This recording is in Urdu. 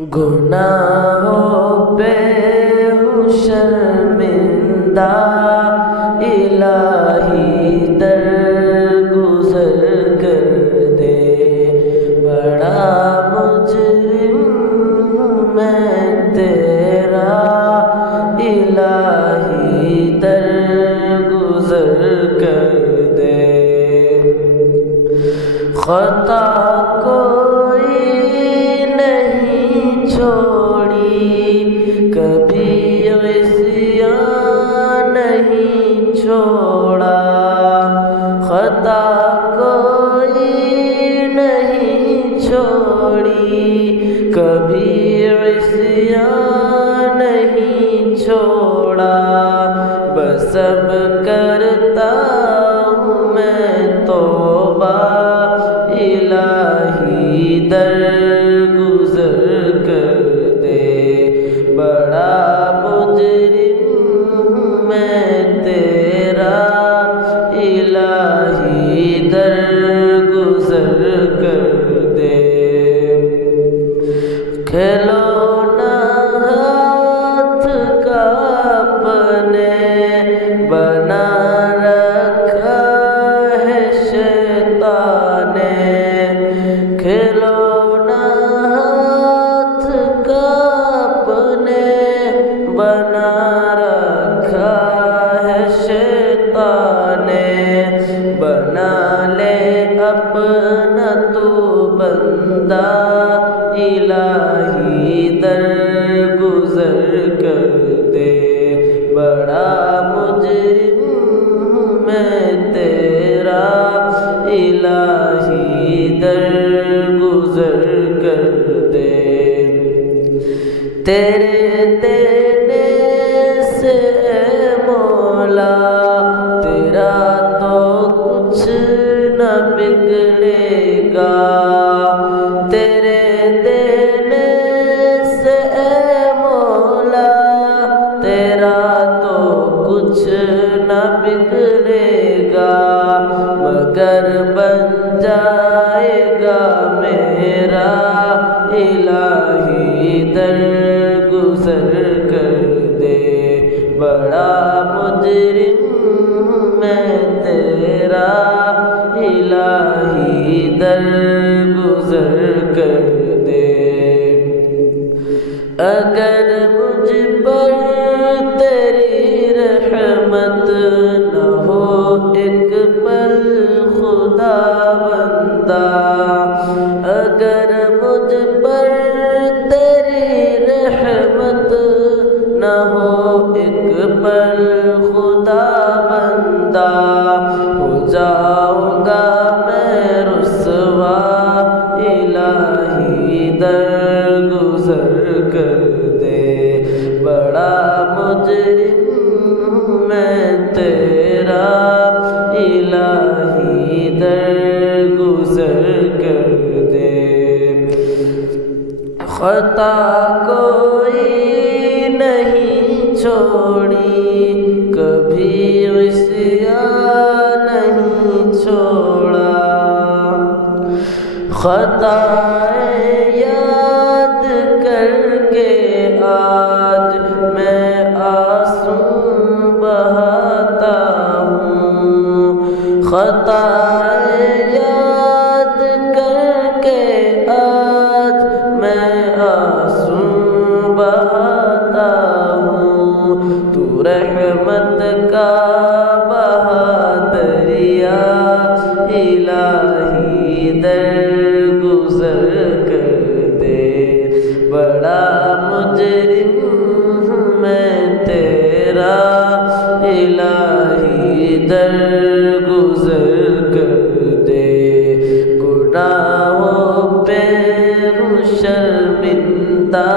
گناہوں پہ ہوں شرمندہ، الہی درگزر کر دے، بڑا مجرم ہوں میں تیرا، الہی درگزر کر دے۔ خطا کوئی نہیں چھوڑی، کبھی عصیان نہیں چھوڑا، خطا کوئی نہیں چھوڑی، کبھی عصیان نہیں چھوڑا، بس اب کرتا ہوں میں توبہ، الہی درگزر کر دے، بڑا مجرم ہوں میں تیرا، الہی درگزر کر دے۔ کھلونا ہاتھ کا اپنے بنا رکھا ہے شیطان نے، کھلونا ہاتھ کا اپنے بنا رکھا ہے شیطان نے، بنا لے اپنا تو بندہ، الہی درگزر کر دے، بڑا مجرم ہوں میں تیرا، الہی درگزر کر دے۔ تیرے دینے سے اے مولا، تیرا تو کچھ نہ بگڑے گا، تیرے دینے سے اے مولا، تیرا تو کچھ نہ بگڑے گا، مگر بن جائے گا میرا، الہی درگزر کر دے، بڑا مجرم ہوں میں تیرا، الہی درگزر کر دے۔ اگر مجھ پر تیری رحمت نہ ہو ایک پل خدا بندہ، اگر مجھ پر تیری رحمت نہ ہو ایک پل خدا بندہ، ہو جاؤں گا میں رسوا، الہی درگزر کر دے، بڑا مجرم ہوں میں تیرا، الہی درگزر کر دے۔ خطا کوئی نہیں چھوڑی، کبھی عصیان نہیں چھوڑا، خطائیں یاد کر کے آج میں آنسو بہاتا ہوں، خطائیں یاد کر کے آج میں آنسو بہاتا ہوں، تو رحمت کا بہا دریا، الہی درگزر کر دے، بڑا مجرم ہوں میں تیرا، الہی درگزر کر دے، گناہوں پہ ہوں شرمندہ،